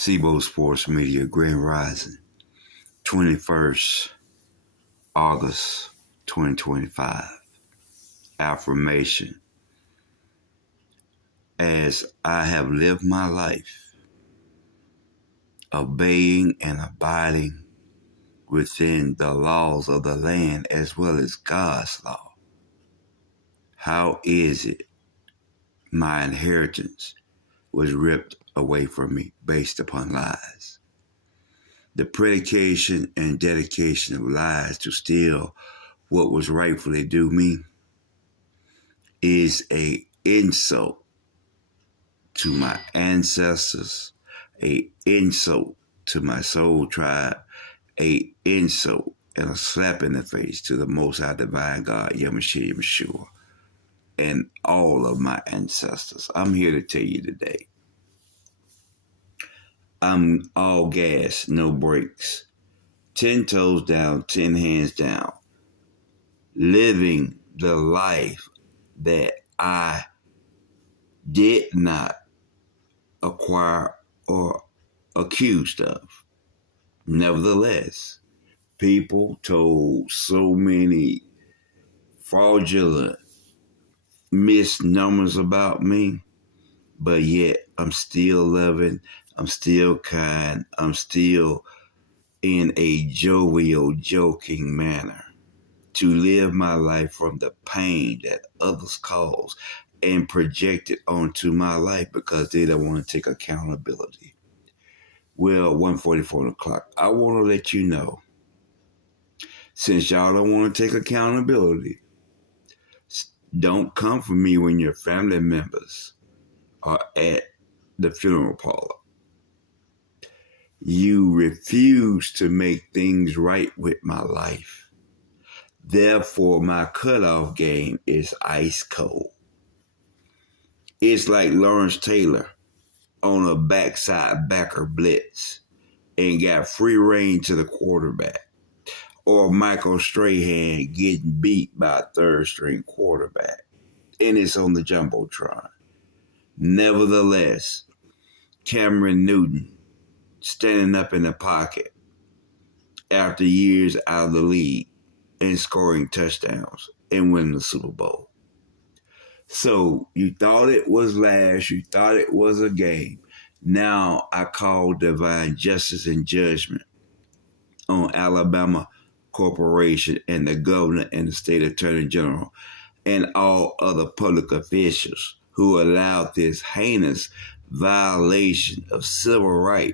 Sibo Sports Media, Grand Rising, 21st August 2025. Affirmation. As I have lived my life, obeying and abiding within the laws of the land as well as God's law, how is it my inheritance was ripped away from me based upon lies? The predication and dedication of lies to steal what was rightfully due me is an insult to my ancestors, an insult to my soul tribe, an insult and a slap in the face to the Most High Divine God, Yamashia Yamashua, and all of my ancestors. I'm here to tell you today, I'm all gas, no brakes, 10 toes down, 10 hands down, living the life that I did not acquire or accused of. Nevertheless, people told so many fraudulent misnomers about me, but yet I'm still loving, I'm still kind, I'm still in a jovial, joking manner to live my life from the pain that others cause and project it onto my life because they don't want to take accountability. Well, 1:44 o'clock, I want to let you know, since y'all don't want to take accountability, don't come for me when your family members are at the funeral parlor. You refuse to make things right with my life. Therefore, my cutoff game is ice cold. It's like Lawrence Taylor on a backside backer blitz and got free reign to the quarterback, or Michael Strahan getting beat by a third-string quarterback, and it's on the Jumbotron. Nevertheless, Cameron Newton standing up in the pocket after years out of the league and scoring touchdowns and winning the Super Bowl. So you thought it was last, you thought it was a game. Now I call divine justice and judgment on Alabama Corporation and the governor and the state attorney general and all other public officials who allowed this heinous violation of civil rights